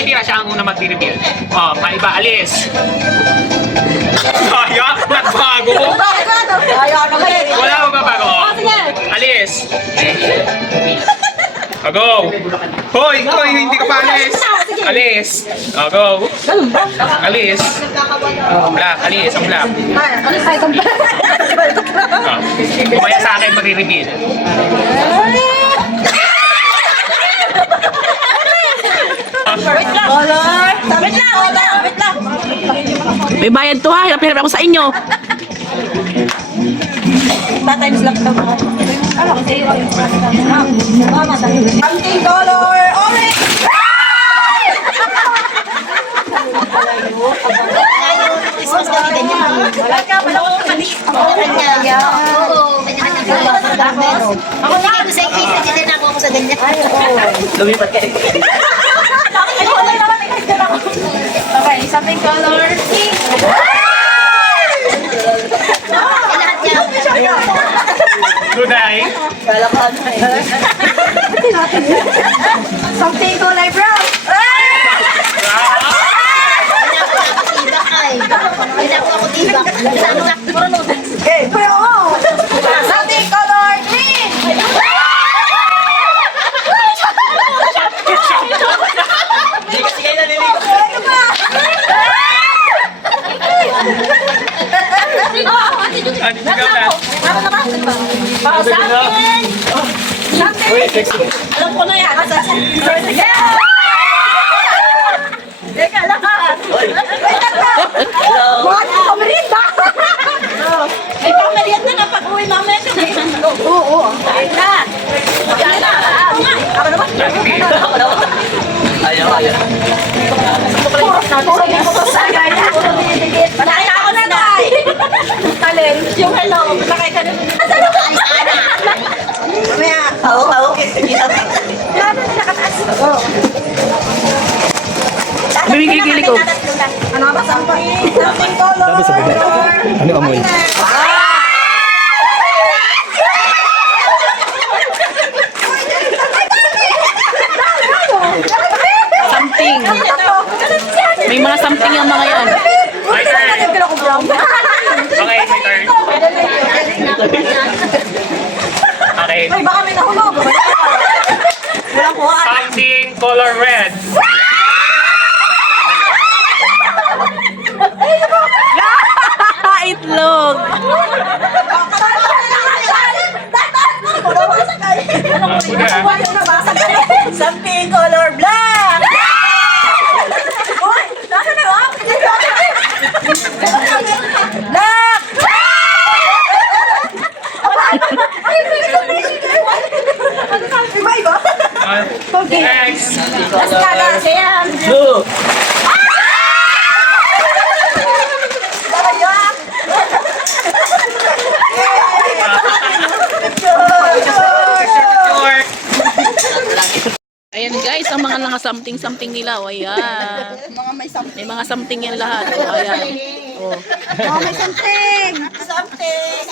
matitira, siya ang unang mag-reveal. Oh, maiba, alis. Kaya, nagbago. Wala mo ba bago? Alis. Go. Hoy, hindi ka pa alis. Alis. Go. Alis. Black, alis, ang black. Kumaya sa akin mag-reveal. Wait lang. May bayad to ha. Hirap ako sa inyo. Times lang ito mo. Something color orange! Wala ka, wala ko mali. Ako na ito sa ikita, hindi na ako sa ganyan. Lumipat ka. Okay, something color pink. Good night. Something color brown. Okay, pero something color green. Alam ko na yan. Yeah! Teka lang. Wait lang. What? Pamalit ba? May pamalit na pag-uwi mamaya. Oo. Kain na. Ako naman. Ayaw. Panahin ako na, Nay. Alin? Yung hello. Nakay ka na. Mamaya. Oo. Nakataas. Bibigil ko. Ano ba? Something color. Ano amoy? Something. May mga something yung mga yan. My turn. Okay, my turn. Okay. Ay, baka may nahulog. Wala ko. Something color red. Itlog. Something color black. Uy, nasa na yung black. Iba. Okay. Next. Mas kala siya. Blue. Ayan guys, ang mga something nila. O ayan. May mga something yan lahat. O ayan. O. May something. Something.